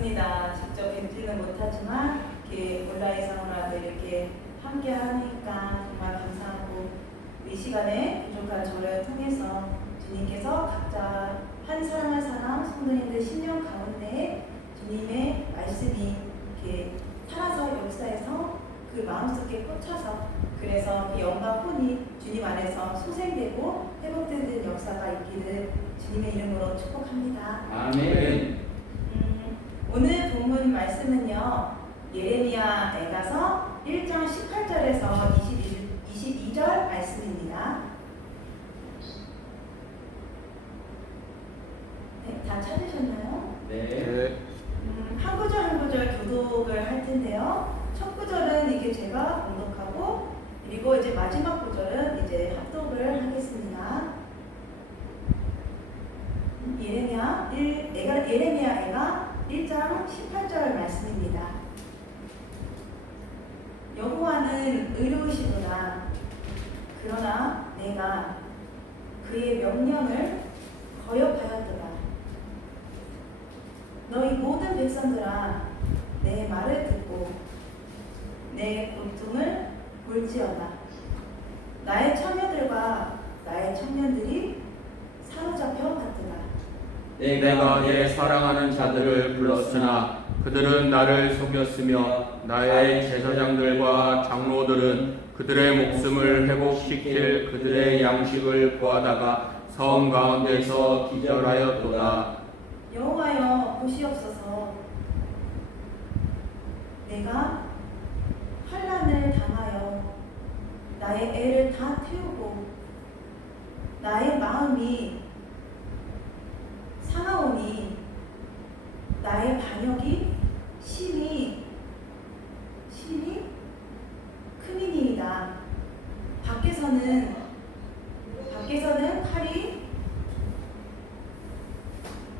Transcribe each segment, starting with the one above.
반갑습니다. 직접 뵙지는 못하지만 이렇게 온라인상으로라도 이렇게 함께 하니까 정말 감사하고 이 시간에 부족한 저를 통해서 주님께서 각자 한 사람 한 사람 성도님들 심령 가운데 주님의 말씀이 이렇게 살아서 역사에서 그 마음속에 꽂혀서 그래서 그 영과 혼이 주님 안에서 소생되고 회복되는 역사가 있기를 주님의 이름으로 축복합니다. 아멘. 오늘 본문 말씀은요. 예레미야 애가서 1장 18절에서 22절 말씀입니다. 네, 다 찾으셨나요? 네. 한 구절 한 구절 교독을 할 텐데요. 첫 구절은 이게 제가 공독하고 그리고 이제 마지막 구절은 이제 합독을 하겠습니다. 예레미야 애가 1장 18절 말씀입니다. 여호와는 의로우시구나. 그러나 내가 그의 명령을 거역하였도다. 너희 모든 백성들아 내 말을 듣고 내 고통을 볼지어다. 나의 처녀들과 나의 청년들이 사로잡혀 갔더라. 내가 내 사랑하는 자들을 불렀으나 그들은 나를 속였으며 나의 제사장들과 장로들은 그들의 목숨을 회복시킬 그들의 양식을 구하다가 성 가운데서 기절하였도다. 여호와여 보시옵소서. 내가 환난을 당하여 나의 애를 다 태우고 나의 마음이 상하오니 나의 반역이 심히 크니이다. 밖에서는 칼이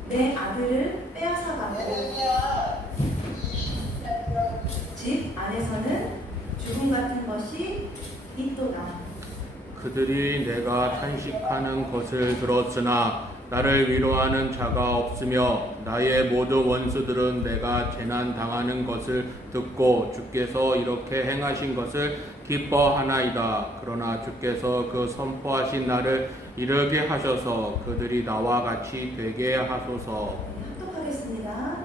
내 아들을 빼앗아가고 집 안에서는 죽음 같은 것이 있도다. 그들이 내가 탄식하는 것을 들었으나 나를 위로하는 자가 없으며 나의 모든 원수들은 내가 재난 당하는 것을 듣고 주께서 이렇게 행하신 것을 기뻐하나이다. 그러나 주께서 그 선포하신 날을 이르게 하셔서 그들이 나와 같이 되게 하소서. 합독하겠습니다.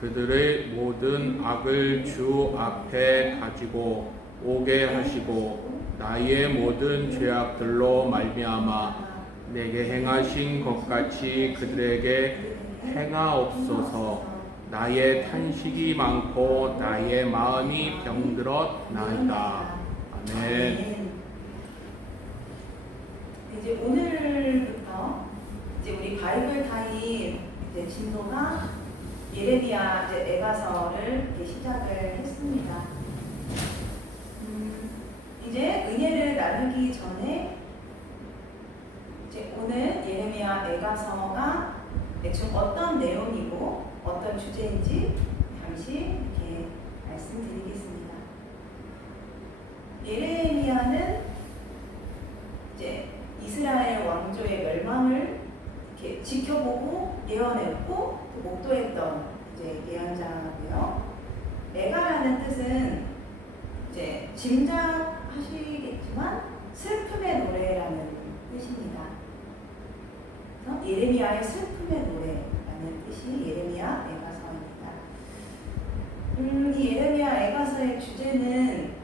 그들의 모든 악을 주 앞에 가지고 오게 하시고 나의 모든 죄악들로 말미암아 내게 행하신 것 같이 그들에게 행하옵소서. 나의 탄식이 많고 나의 마음이 병들었나이다. 아멘. 이제 오늘부터 이제 우리 바이블 타임 이제 진도가 예레미야 이제 애가서를 이제 시작을 했습니다. 이제 은혜를 나누기 전에 이제 오늘 예레미야 애가서가 대충 어떤 내용이고 어떤 주제인지 잠시 이렇게 말씀드리겠습니다. 예레미야는 이제 이스라엘 왕조의 멸망을 이렇게 지켜보고 예언했고 목도했던 이제 예언자고요. 애가라는 뜻은 이제 짐작하시겠지만 슬픔의 노래라는 뜻입니다. 그래서 예레미야의 슬픔의 노래라는 뜻이 예레미야 애가서입니다. 이 예레미야 애가서의 주제는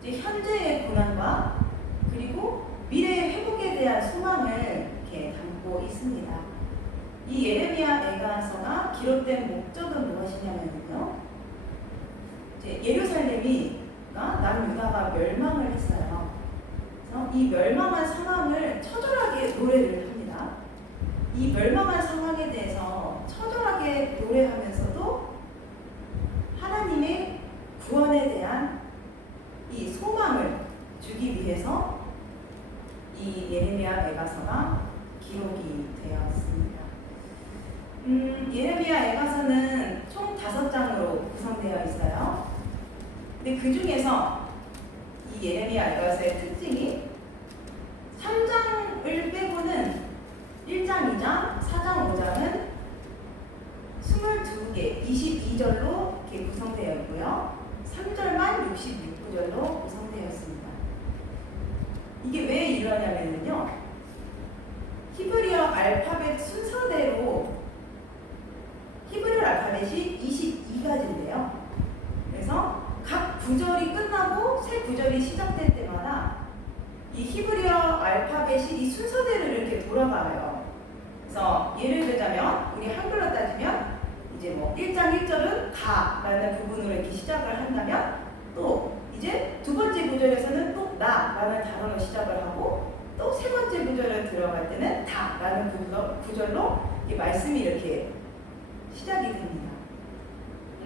이제 현재의 고난과 그리고 미래의 회복에 대한 소망을 이렇게 담고 있습니다. 이 예레미야 애가서가 기록된 목적은 무엇이냐면요. 이제 예루살렘이 남유다가 멸망을 했어요. 그래서 이 멸망한 상황을 처절하게 노래를 합니다. 이 멸망한 상황에 대해서 처절하게 노래하면서도 하나님의 구원에 대한 이 소망을 주기 위해서 이 예레미야 애가서가 기록이 되었습니다. 예레미야 애가서는 총 5장으로 구성되어 있어요. 근데 그 중에서 이 예레미야 애가서의 특징이 3장을 빼고는 1장, 2장, 4장, 5장은 22개 이게 22절로 이렇게 구성되어 있고요. 3절만 66구절로 구성되어 있습니다. 이게 왜 이러냐면요. 히브리어 알파벳 순서대로 히브리어 알파벳이 22가지인데요. 그래서 각 구절이 끝나고 새 구절이 시작될 때마다 이 히브리어 알파벳이 이 순서대로 이렇게 돌아가요. 그래서 예를 들자면 우리 한글로 따지면 이제 뭐 1장 1절은 가라는 부분으로 이렇게 시작을 한다면 또 이제 두 번째 구절에서는 또 나라는 단어로 시작을 하고 또 세 번째 구절을 들어갈 때는 다라는 구절로 이 말씀이 이렇게 시작이 됩니다.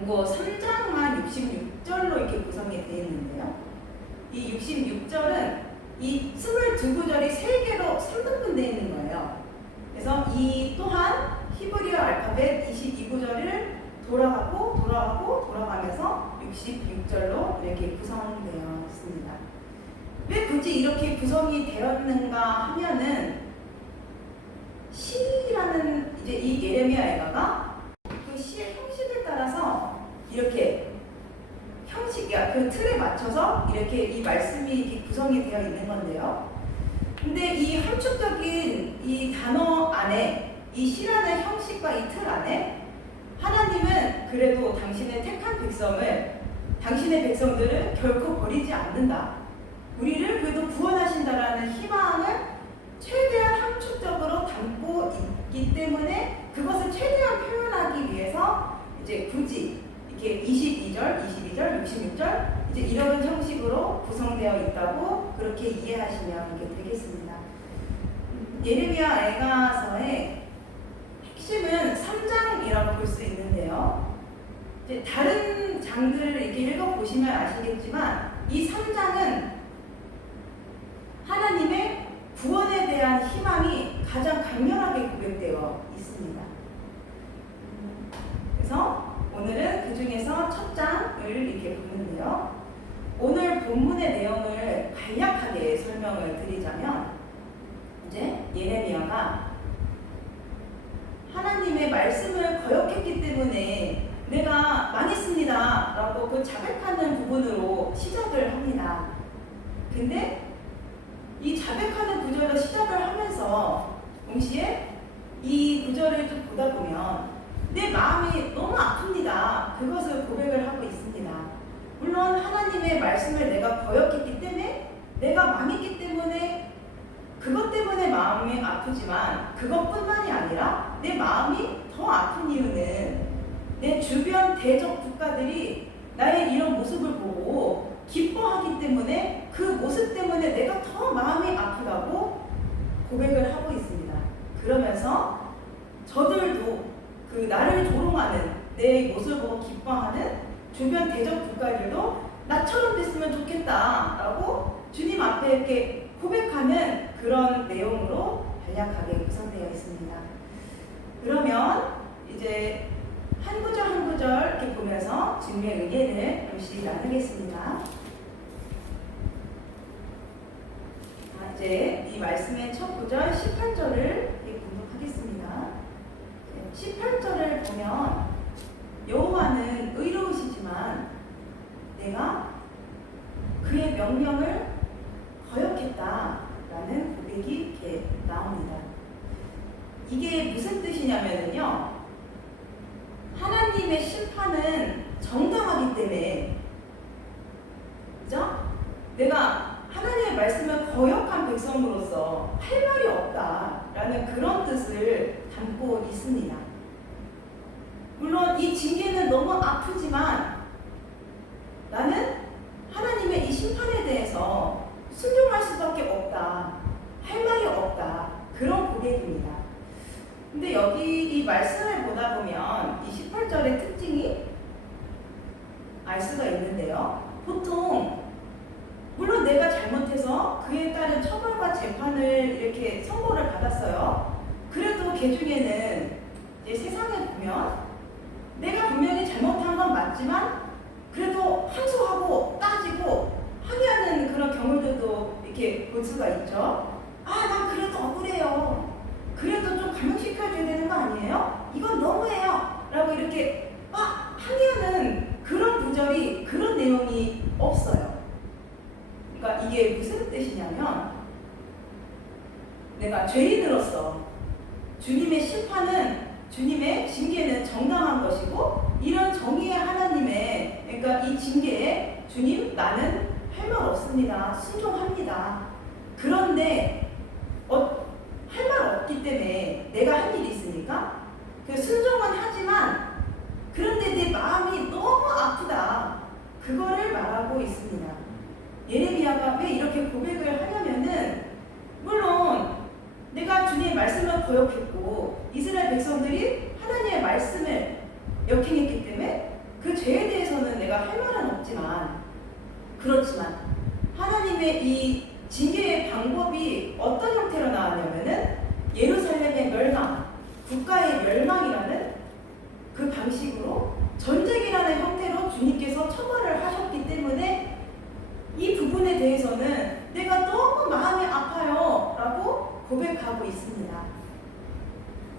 이거 3장만 66절로 이렇게 구성이 되어 있는데요. 이 66절은 이 22구절이 3개로 3등분 되어 있는 거예요. 그래서 이 또한 히브리어 알파벳 22구절을 돌아가면서 66절로 이렇게 구성되어 있습니다. 왜 굳이 이렇게 구성이 되었는가 하면은 시라는 이제 이 예레미야 애가가 그 시의 형식을 따라서 이렇게 형식이야 그 틀에 맞춰서 이렇게 이 말씀이 이렇게 구성이 되어 있는 건데요. 근데 이 함축적인 이 단어 안에 이 시라는 형식과 이 틀 안에 하나님은 그래도 당신의 택한 당신의 백성들을 결코 버리지 않는다. 우리를 그래도 구원하신다라는 희망을 최대한 함축적으로 담고 있기 때문에 그것을 최대한 표현하기 위해서 이제 굳이 이렇게 22절, 66절 이제 이런 형식으로 구성되어 있다고 그렇게 이해하시면 이게 되겠습니다. 예레미야 애가서의 핵심은 3장이라고 볼 수 있는데요. 이제 다른 장들을 이렇게 읽어보시면 아시겠지만 이 3장은 하나님의 구원에 대한 희망이 가장 강렬하게 고백되어 있습니다. 그래서 오늘은 그 중에서 첫 장을 이렇게 보는데요. 오늘 본문의 내용을 간략하게 설명을 드리자면 이제 예레미야가 하나님의 말씀을 거역했기 때문에 내가 망했습니다 라고 그 자백하는 부분으로 시작을 합니다. 근데 이 자백하는 구절로 시작을 하면서 동시에 이 구절을 좀 보다 보면 내 마음이 너무 아픕니다. 그것을 고백을 하고 있습니다. 물론 하나님의 말씀을 내가 거역했기 때문에 내가 망했기 때문에 그것 때문에 마음이 아프지만 그것뿐만이 아니라 내 마음이 더 아픈 이유는 내 주변 대적 국가들이 나의 이런 모습을 보고 기뻐하기 때문에 그 모습 때문에 내가 더 마음이 아프다고 고백을 하고 있습니다. 그러면서 저들도 그 나를 조롱하는 내 모습을 보고 기뻐하는 주변 대적 국가들도 나처럼 됐으면 좋겠다라고 주님 앞에 이렇게 고백하는 그런 내용으로 간략하게 구성되어 있습니다. 그러면 이제 한 구절 한 구절 이렇게 보면서 주님의 의견을 잠시 나누겠습니다. 이제 이 말씀의 첫 구절 18절을 공독하겠습니다. 18절을 보면 여호와는 의로우시지만 내가 그의 명령을 거역했다라는 고백이 이렇게 나옵니다. 이게 무슨 뜻이냐면요. 하나님의 심판은 정당하기 때문에 그죠? 내가 하나님의 말씀을 거역한 백성으로서 할 말이 없다라는 그런 뜻을 담고 있습니다. 물론 이 징계는 너무 아프지만 나는 하나님의 이 심판에 대해서 순종할 수밖에 없다. 할 말이 없다. 그런 고백입니다. 근데 여기 이 말씀을 보다 보면 이 18절의 특징이 알 수가 있는데요. 보통 물론 내가 잘못해서 그에 따른 처벌과 재판을 이렇게 선고를 받았어요. 그래도 그 중에는 이제 세상에 보면 내가 분명히 잘못한 건 맞지만 그래도 항소하고 따지고 항의하는 그런 경우들도 이렇게 볼 수가 있죠. 난 그래도 억울해요. 그래도 좀 감형시켜줘야 되는 거 아니에요? 이건 너무해요. 라고 이렇게 내가 죄인으로서 주님의 심판은, 주님의 징계는 정당한 것이고, 이런 정의의 하나님의, 그러니까 이 징계에 주님, 나는 할 말 없습니다. 순종합니다. 그런데 할 말 없기 때문에 내가 할 일이 있으니까 그 순종은 하지만, 그런데 내 마음이 너무 아프다. 그거를 말하고 있습니다. 예레미야가 왜 이렇게 고백을 하냐면은, 물론 내가 주님의 말씀을 거역했고 이스라엘 백성들이 하나님의 말씀을 역행했기 때문에 그 죄에 대해서는 내가 할 말은 없지만, 그렇지만 하나님의 이 징계의 방법이 어떤 형태로 나왔냐면은 예루살렘의 멸망, 국가의 멸망이라는 그 방식으로 전쟁이라는 형태로 주님께서 처벌을 하셨기 때문에 이 부분에 대해서는 내가 너무 마음이 아파요 라고 고백하고 있습니다.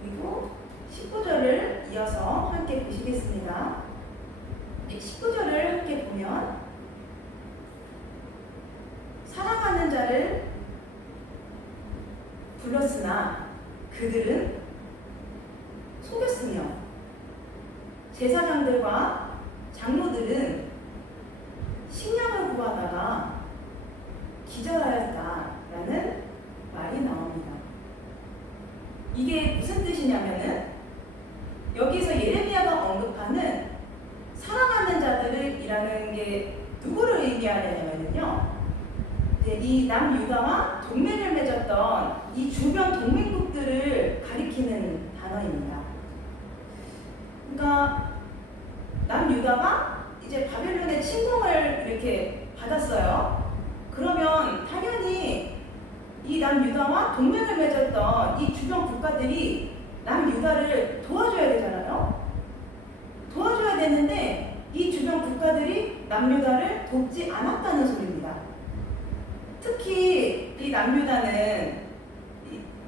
그리고 19절을 이어서 함께 보시겠습니다. 19절을 함께 보면, 사랑하는 자를 불렀으나 그들은 속였으며 제사장들과 장로들은 식량을 구하다가 기절하였다라는 말이 나옵니다. 이게 무슨 뜻이냐면은, 여기서 예레미야가 언급하는 사랑하는 자들이라는 게 누구를 의미하냐면요, 이 남유다와 동맹을 맺었던 이 주변 동맹국들을 가리키는 단어입니다. 그러니까 남유다가 이제 바벨론의 침공을 이렇게 받았어요. 그러면 당연히 이 남유다와 동맹을 맺었던 이 주변 국가들이 남유다를 도와줘야 되잖아요. 도와줘야 되는데 이 주변 국가들이 남유다를 돕지 않았다는 소리입니다. 특히 이 남유다는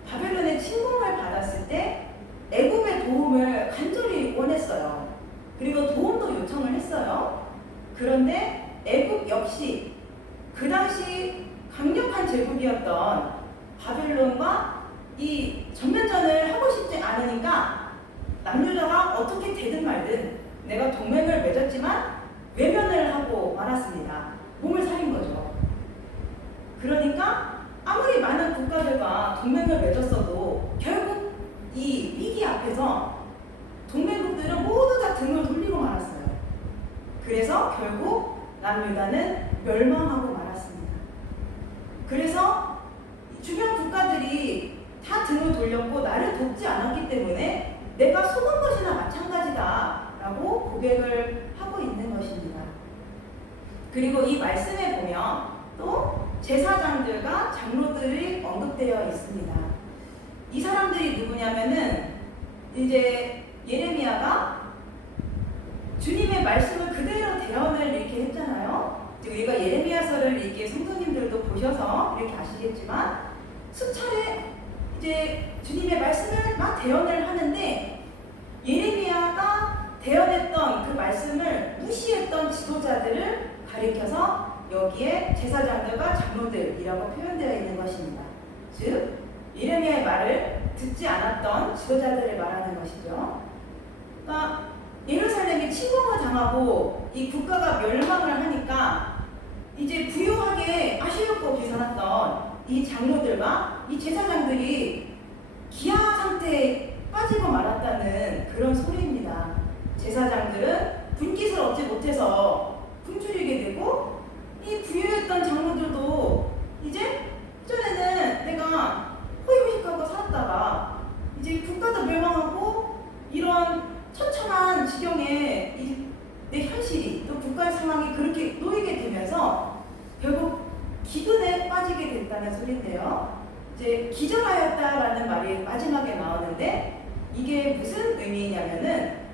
바벨론의 침공을 받았을 때 애굽의 도움을 간절히 원했어요. 그리고 도움도 요청을 했어요. 그런데 애굽 역시 그 당시 강력한 제국이었던 바벨론과 이 전면전을 하고 싶지 않으니까 남유다가 어떻게 되든 말든 내가 동맹을 맺었지만 외면을 하고 말았습니다. 몸을 살린 거죠. 그러니까 아무리 많은 국가들과 동맹을 맺었어도 결국 이 위기 앞에서 동맹국들은 모두 다 등을 돌리고 말았어요. 그래서 결국 남유다는 멸망하고 말았습니다. 그래서 주변 국가들이 다 등을 돌렸고 나를 돕지 않았기 때문에 내가 속은 것이나 마찬가지다 라고 고백을 하고 있는 것입니다. 그리고 이 말씀에 보면 또 제사장들과 장로들이 언급되어 있습니다. 이 사람들이 누구냐면은, 이제 예레미야가 주님의 말씀을 그대로 대언을 이렇게 했잖아요. 우리가 예레미야서를 이렇게 성도님들도 보셔서 이렇게 아시겠지만, 수차례 이제 주님의 말씀을 막 대언을 하는데, 예레미야가 대언했던 그 말씀을 무시했던 지도자들을 가리켜서 여기에 제사장들과 장로들이라고 표현되어 있는 것입니다. 즉 예레미야의 말을 듣지 않았던 지도자들을 말하는 것이죠. 그러니까 예루살렘이 침공을 당하고 이 국가가 멸망을 하니까 이제 부유하게 아시르고 살았던 이 장로들과 이 제사장들이 기아 상태에 빠지고 말았다는 그런 소리입니다. 제사장들은 분깃을 얻지 못해서 굶주리게 되고, 이 부유했던 장로들도 이제 그전에는 내가 호의호식하고 살았다가 이제 국가도 멸망하고 이런 처참한 지경에 내 현실이, 또 국가의 상황이 그렇게 놓이게 되면서 결국 기근에 빠지게 됐다는 소리인데요. 이제 기절하였다라는 말이 마지막에 나오는데, 이게 무슨 의미냐면은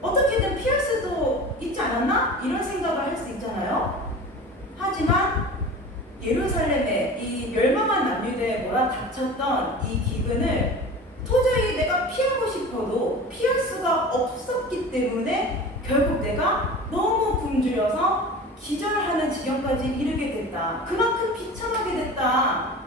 어떻게든 피할 수도 있지 않았나? 이런 생각을 할 수 있잖아요. 하지만 예루살렘의 이 멸망한 남유대에 몰아닥쳤던 이 기근을 도저히 내가 피하고 싶어도 피할 수가 없었기 때문에 결국 내가 너무 굶주려서 기절하는 지경까지 이르게 됐다. 그만큼 비참하게 됐다.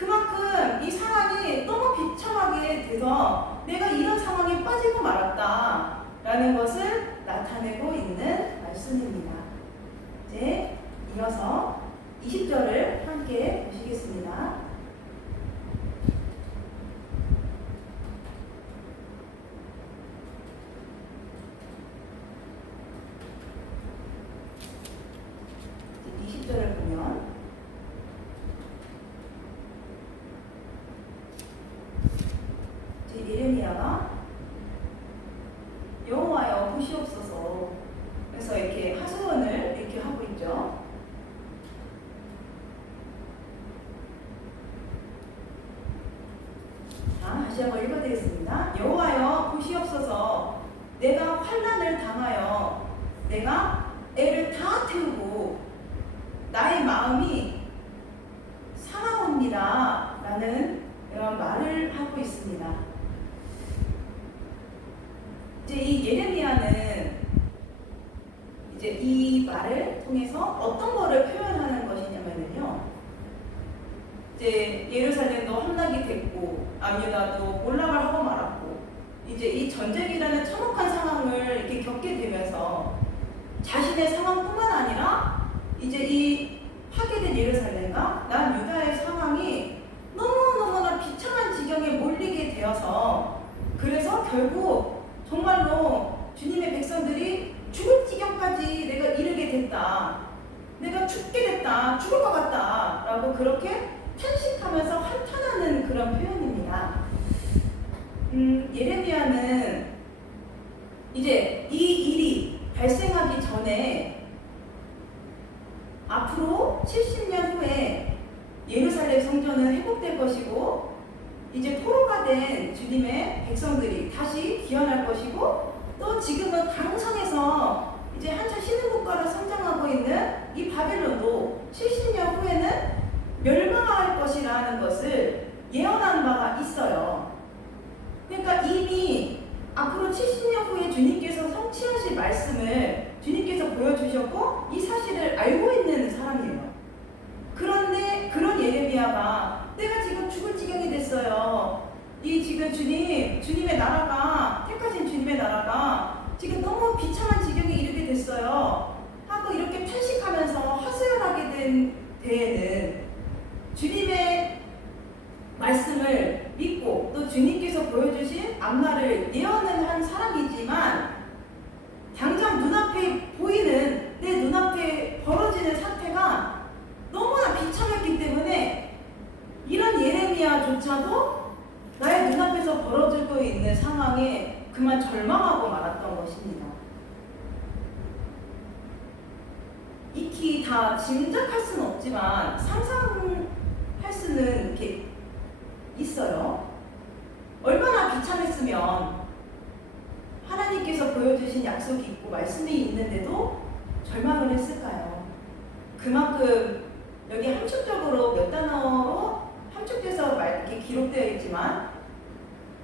그만큼 이 상황이 너무 비참하게 돼서 내가 이런 상황에 빠지고 말았다라는 것을 나타내고 있는 말씀입니다. 이제 이어서 20절을 함께 보시겠습니다. 을 보면 예레미야가 여호와여 보시옵소서, 그래서 이렇게 하소연을 이렇게 하고 있죠. 다시 한번 읽어드리겠습니다. 여호와여 보시옵소서, 내가 환난을 당하여 내가 애를 다 태우고 나의 마음이 상하옵니다 라는 이런 말을 하고 있습니다. 이제 이 예레미야는 이제 이 말을 통해서 어떤 거를 표현하는 것이냐면요, 이제 예루살렘도 함락이 됐고 암유다도 몰락을 하고 말았고 이제 이 전쟁이라는 참혹한 상황을 이렇게 겪게 되면서 자신의 상황뿐만 아니라 이제 이 파괴된 예루살렘과 남유다의 상황이 너무너무나 비참한 지경에 몰리게 되어서, 그래서 결국 정말로 주님의 백성들이 죽을 지경까지 내가 이르게 됐다, 내가 죽게 됐다, 죽을 것 같다 라고 그렇게 탄식하면서 한탄하는 그런 표현입니다. 예레미야는 이제 이 일이 발생하기 전에 앞으로 70년 후에 예루살렘 성전은 회복될 것이고 이제 포로가 된 주님의 백성들이 다시 귀환할 것이고, 또 지금은 강성에서 이제 한참 신흥국가로 성장하고 있는 이 바벨론도 70년 후에는 멸망할 것이라는 것을 예언한 바가 있어요. 그러니까 이미 앞으로 70년 후에 주님께서 성취하실 말씀을 주님께서 보여주셨고 이 사실을 알고 있는 사람이에요. 그런데 그런 예레미야가 내가 지금 죽을 지경이 됐어요, 이 지금 주님의 나라가, 택하신 주님의 나라가 지금 너무 비참한 지경에 이르게 됐어요 하고 이렇게 탄식하면서 하소연하게 된 때에는 주님의 말씀을 믿고 또 주님께서 보여주신 앞날을 예언을 한 사람이지만 당장 눈앞에 보이는, 내 눈앞에 벌어지는 사태가 너무나 비참했기 때문에 이런 예레미야조차도 나의 눈앞에서 벌어지고 있는 상황에 그만 절망하고 말았던 것입니다. 익히 다 짐작할 수는 없지만 상상할 수는 이렇게 있어요. 얼마나 비참했으면 하나님께서 보여주신 약속이 있고 말씀이 있는데도 절망을 했을까요? 그만큼 여기 함축적으로 몇 단어로 함축돼서 이렇게 기록되어 있지만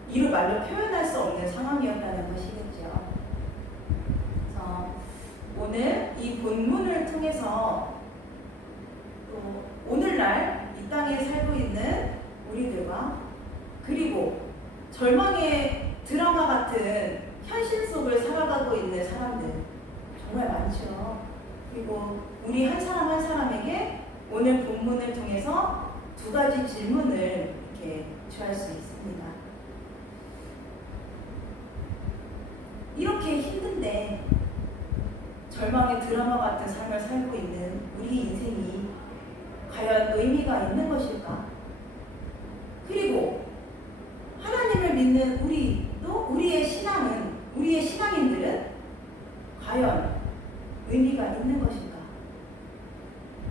이루 말로 표현할 수 없는 상황이었다는 것이겠죠. 그래서 오늘 이 본문을 통해서 또 오늘날 이 땅에 살고 있는 우리들과 그리고 절망의 드라마 같은 현실 속을 살아가고 있는 사람들 정말 많죠. 그리고 우리 한 사람 한 사람에게 오늘 본문을 통해서 두 가지 질문을 이렇게 취할 수 있습니다. 이렇게 힘든데 절망의 드라마 같은 삶을 살고 있는 우리 인생이 과연 의미가 있는 것일까? 그리고 하나님을 믿는 우리도 우리의 신앙인들은 과연 의미가 있는 것일까?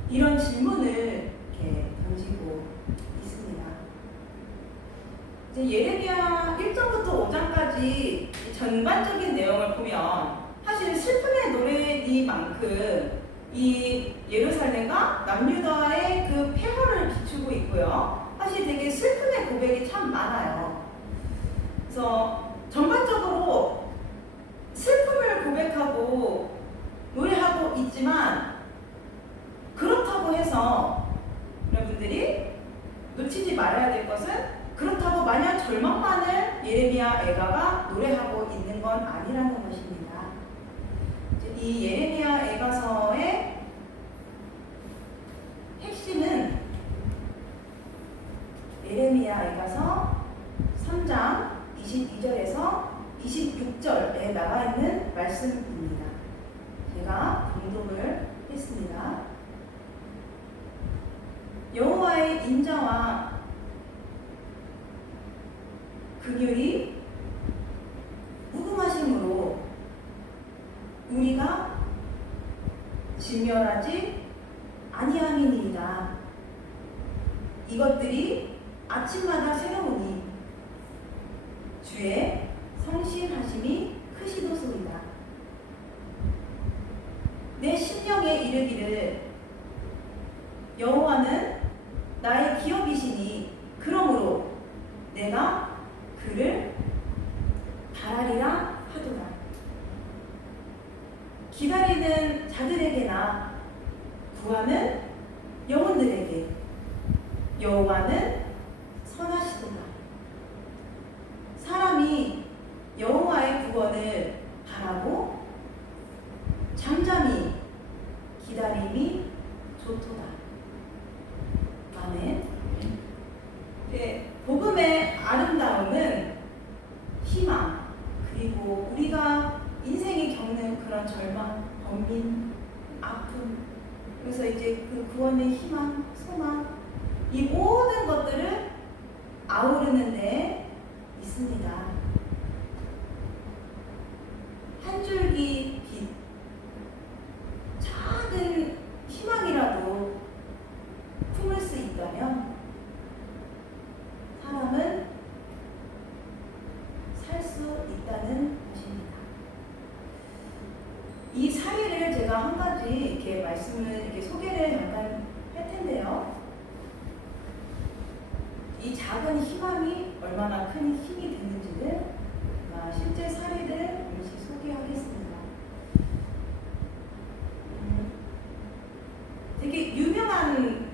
이런 질문을 이렇게 던지고 있습니다. 이제 예레미야 1장부터 5장까지 전반적인 내용을 보면 사실 슬픔의 노래이만큼 이 예루살렘과 남유다의 그 폐허를 비추고 있고요. 사실 되게 슬픔의 고백이 참 많아요. 그래서 전반적으로 슬픔을 고백하고 노래하고 있지만 그렇다고 해서 여러분들이 놓칠 놓치지 말아야 될 것은 그렇다고 마냥 절망만을 예레미야 애가가 노래하고 있는 건 아니라는 것입니다. 이 예레미야 애가서의 핵심은 예레미야 애가서 3장 22절에서 26절에 나와 있는 말씀입니다. 제가 봉독을 했습니다. 여호와의 인자와 긍휼이 무궁하심으로 우리가 진멸하지 아니함이니이다. 이것들이 아침마다 새로우니 주의 성실하심이 크시도소이다. 내 심령에 이르기를 여호와는 나의 기업이시니 그러므로 내가 그를 바라리라 하도다. 기다리는 자들에게나 구하는 영혼들에게 여호와는 선하시도다. 사람이 여호와의 구원을 바라고 잠잠히 기다림이 좋도다. 아멘. 네, 복음의 아름다움은 희망, 그리고 우리가 인생이 겪는 그런 절망, 번민, 아픔, 그래서 이제 그 구원의 희망, 소망, 이 모든 것들을 아우르는 데 있습니다. 한 줄기 빛, 작은 희망이라도 품을 수 있다면 사람은 살 수 있다는 것입니다. 이 사례를 제가 한 가지 이렇게 말씀을 이렇게 소개를 잠깐 할 텐데요. 이 작은 희망이 얼마나 큰 힘이 되는지를 실제 사례를 잠시 소개하겠습니다. 되게 유명한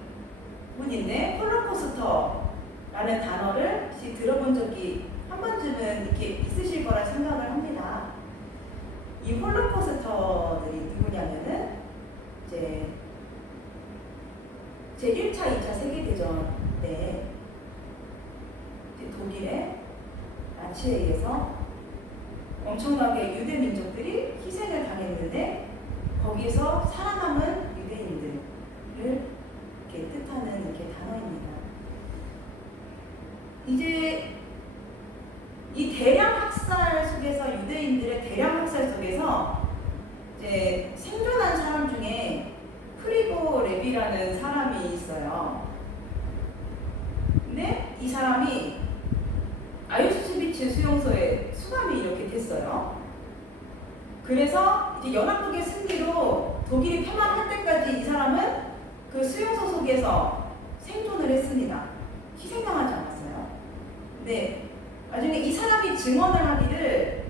분인데 홀로코스터라는 단어를 혹시 들어본 적이 한 번쯤은 이렇게 있으실 거라 생각을 합니다. 이 홀로코스터들이 누구냐면은 이제 제1차, 2차 세계대전 때 독일의 나치에 의해서 엄청나게 유대 민족들이 희생을 당했는데 거기에서 살아남은 유대인들을 이렇게 뜻하는 이렇게 단어입니다. 이제 이 대량 학살 속에서 유대인들의 대량 학살 속에서 이제 생존한 사람 중에 프리고 레비라는 사람이 있어요. 근데 이 사람이 아우슈비츠 수용소에 수감이 이렇게 됐어요. 그래서 이제 연합국의 승리로 독일이 패망할 때까지 이 사람은 그 수용소 속에서 생존을 했습니다. 희생당하지 않았어요. 근데 나중에 이 사람이 증언을 하기를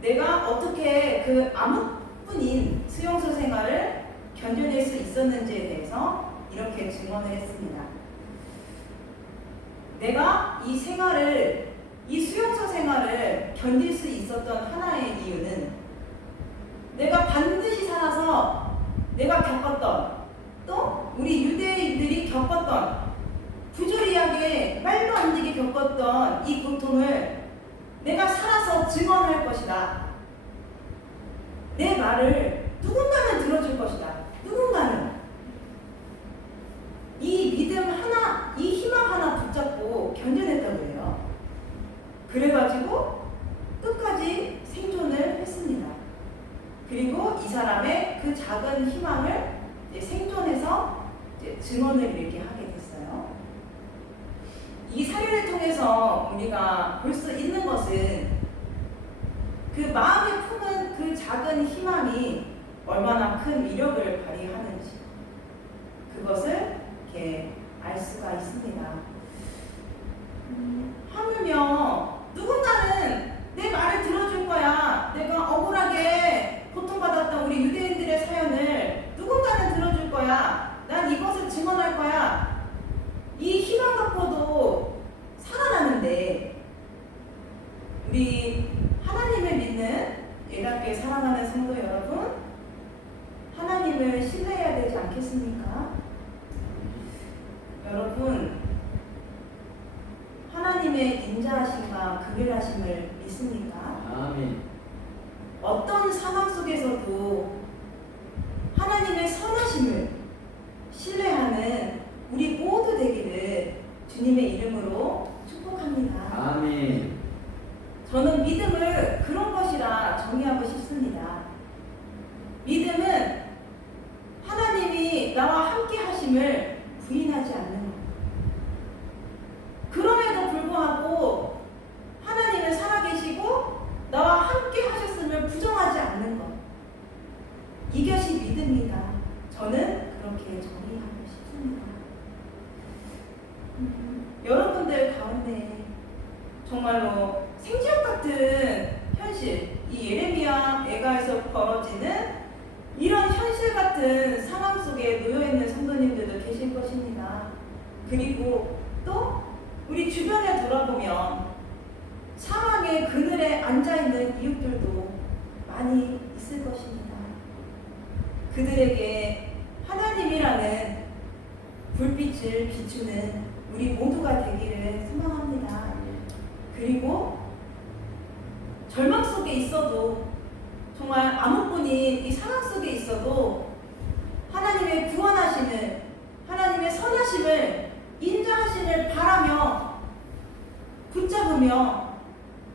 내가 어떻게 그 아무뿐인 수용소 생활을 견뎌낼 수 있었는지에 대해서 이렇게 증언을 했습니다. 내가 이 수용소 생활을 견딜 수 있었던 하나의 이유는 내가 반드시 살아서 내가 겪었던 또 우리 유대인들이 겪었던 부조리하게 말도 안 되게 겪었던 이 고통을 내가 살아서 증언할 것이다. 내 말을 누군가는 들어줄 것이다. 누군가는 이 믿음 하나, 이 희망 하나 붙잡고 견뎌냈다고 해요. 그래가지고 끝까지 생존을 했습니다. 그리고 이 사람의 그 작은 희망을 이제 생존해서 이제 증언을 이렇게 하게 됐어요. 이 사례를 통해서 우리가 볼 수 있는 것은 그 마음에 품은 그 작은 희망이 얼마나 큰 위력을 발휘하는지 그것을 이렇게 알 수가 있습니다. 하물며 누군가는 내 말을 들어줄 거야. 내가 억울하게 고통받았던 우리 유대인들의 사연을 누군가는 들어줄 거야. 난 이것을 증언할 거야. 이 희망 갖고도 귀하게 사랑하는 성도 여러분, 하나님을 신뢰해야 되지 않겠습니까? 여러분, 하나님의 인자하심과 긍휼하심을 믿습니까? 아멘. 어떤 상황 속에서도 하나님의 선하심을 신뢰하는 우리 모두 되기를 주님의 이름으로 축복합니다. 아멘. 저는 믿음을 그런 것이라 정의하고 싶습니다. 믿음은 하나님이 나와 함께 하심을 부인하지 않는 것. 그럼에도 불구하고 하나님은 살아계시고 나와 함께 하셨음을 부정하지 않는 것. 이것이 믿음이다. 저는 그렇게 정의하고 싶습니다. 여러분들 가운데 정말로 생지옥 같은 현실, 이 예레미야 애가에서 벌어지는 이런 현실 같은 상황 속에 놓여있는 성도님들도 계실 것입니다. 그리고 또 우리 주변에 돌아보면 사망의 그늘에 앉아있는 이웃들도 많이 있을 것입니다. 그들에게 하나님이라는 불빛을 비추는 우리 모두가 되기를 소망합니다. 그리고 절망 속에 있어도, 정말 암흑뿐인 이 상황 속에 있어도 하나님의 구원하시는, 하나님의 선하심을 인정하시를 바라며 붙잡으며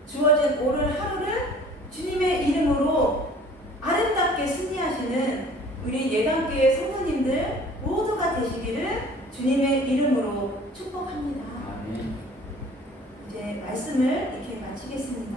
주어진 오늘 하루를 주님의 이름으로 아름답게 승리하시는 우리 예당교회 성도님들 모두가 되시기를 주님의 이름으로 축복합니다. 아멘. 이제 말씀을 이렇게 마치겠습니다.